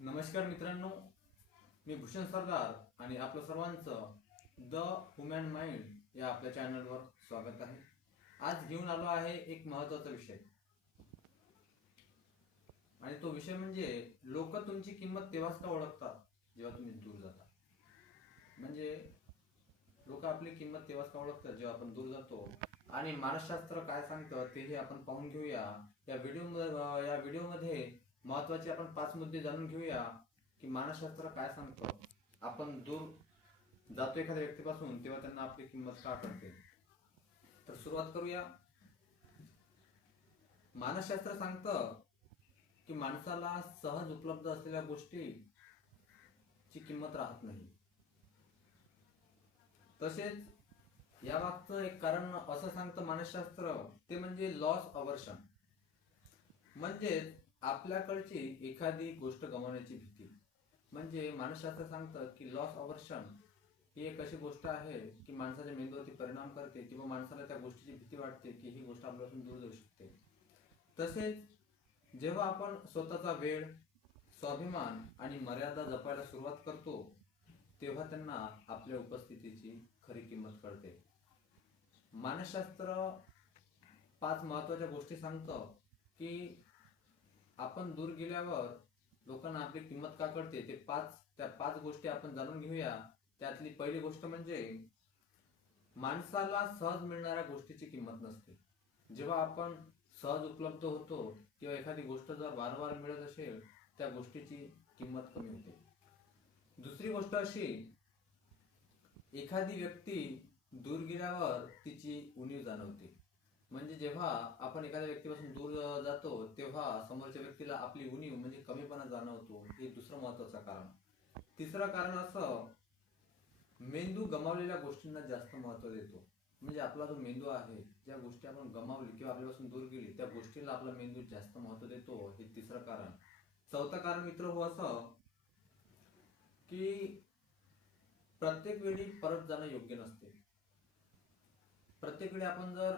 नमस्कार मित्रांनो, मी भूषण सरदार आणि आपलं सर्वांचं द ह्युमन माइंड या आपल्या चॅनलवर स्वागत आहे. आज घेऊन आलो आहे एक महत्त्वाचा विषय आणि तो विषय म्हणजे लोक तुमची किंमत तेव्हाच का ओळखतात जेव्हा तुम्ही दूर जाता. म्हणजे लोक आपली किंमत तेव्हाच का ओळखतात जेव्हा आपण दूर जातो. आणि मानसशास्त्र काय सांगतं तेही आपण पाहून घेऊया या व्हिडिओमध्ये. महत्वाचे आपण 5 मुद्दे जाणून घेऊया की मानसशास्त्र काय सांगतं. आपण दूर जातो एखाद्या व्यक्तीपासून तेव्हा त्यांना आपली किंमत का कळते. तर सुरुवात करूया. मानसशास्त्र सांगतं की माणसाला सहज उपलब्ध असलेल्या गोष्टीची किंमत राहत नाही. तसेच या मागचं एक कारण असं सांगतं मानसशास्त्र, ते म्हणजे लॉस अवर्शन. म्हणजेच आपल्याकडची एखादी गोष्ट गमावण्याची भीती. म्हणजे मानसशास्त्र सांगतं की लॉस अवर्शन ही एक अशी गोष्ट आहे की माणसाच्या मेंदूवरती परिणाम करते किंवा माणसाला त्या गोष्टीची भीती वाटते की ही गोष्ट आपल्यापासून दूर जाऊ शकते. तसेच जेव्हा आपण स्वतःचा वेळ, स्वाभिमान आणि मर्यादा जपायला सुरुवात करतो तेव्हा त्यांना आपल्या उपस्थितीची खरी किंमत कळते. मानसशास्त्र 5 महत्वाच्या गोष्टी सांगतं की आपण दूर गेल्यावर लोकांना आपली किंमत का कळते. त्या 5 गोष्टी आपण जाणून घेऊया. त्यातली पहिली गोष्ट म्हणजे माणसाला सहज मिळणाऱ्या गोष्टीची किंमत नसते. जेव्हा आपण सहज उपलब्ध होतो किंवा एखादी गोष्ट जर वारंवार मिळत असेल त्या गोष्टीची किंमत कमी होते. दुसरी गोष्ट अशी, एखादी व्यक्ती दूर गेल्यावर तिची उणीव जाणवते. म्हणजे जेव्हा आपण एखाद्या व्यक्तीपासून दूर जातो तेव्हा समोरच्या व्यक्तीला आपली उणीव म्हणजे कमीपणा जाणवतो. हे दुसरं महत्वाचं कारण. तिसरं कारण असं, मेंदू गमावलेल्या गोष्टींना जास्त महत्व देतो. म्हणजे आपला जो मेंदू आहे, ज्या गोष्टी आपण गमावली किंवा आपल्यापासून दूर गेली त्या गोष्टीला आपला मेंदू जास्त महत्व देतो. हे तिसरं कारण. चौथं कारण मित्र हो असं की प्रत्येक वेळी परत जाणं योग्य नसते. प्रत्येक वेळी आपण जर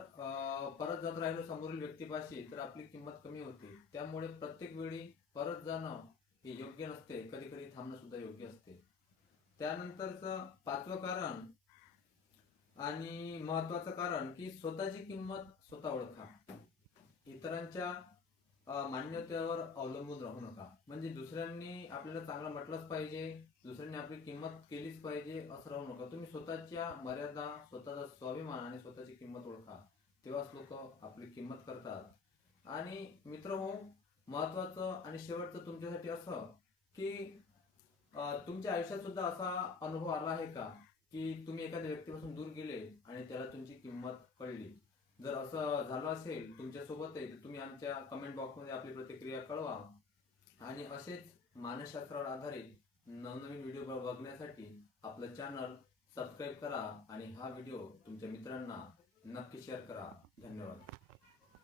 परत जात राहिलो समोरील व्यक्तीपाशी तर आपली किंमत कमी होते. त्यामुळे प्रत्येक वेळी परत जाणं हे योग्य नसते. कधी कधी थांबणं सुद्धा योग्य असते. त्यानंतरचं 5वं कारण आणि महत्वाचं कारण की स्वतःची किंमत स्वतः ओळखा. इतरांच्या मान्यतेवर अवलंबून राहू नका. म्हणजे दुसऱ्यांनी आपल्याला चांगलं म्हटलंच पाहिजे, दुसऱ्यांनी आपली किंमत केलीच पाहिजे असं राहू नका. तुम्ही स्वतःच्या मर्यादा, स्वतःचा स्वाभिमान आणि स्वतःची किंमत ओळखा. तेव्हाच लोक आपली किंमत करतात. आणि मित्र हो, महत्वाचं आणि शेवटचं तुमच्यासाठी असं की तुमच्या आयुष्यात सुद्धा असा अनुभव आला आहे का की तुम्ही एखाद्या व्यक्तीपासून दूर गेले आणि त्याला तुमची किंमत कळली. जर असं झालं असेल तुमच्यासोबतही तर तुम्ही आमच्या कमेंट बॉक्समध्ये आपली प्रतिक्रिया कळवा. आणि असेच मानसशास्त्रावर आधारित नवनवीन व्हिडिओ बघण्यासाठी आपलं चॅनल सबस्क्राईब करा आणि हा व्हिडिओ तुमच्या मित्रांना नक्की शेअर करा. धन्यवाद.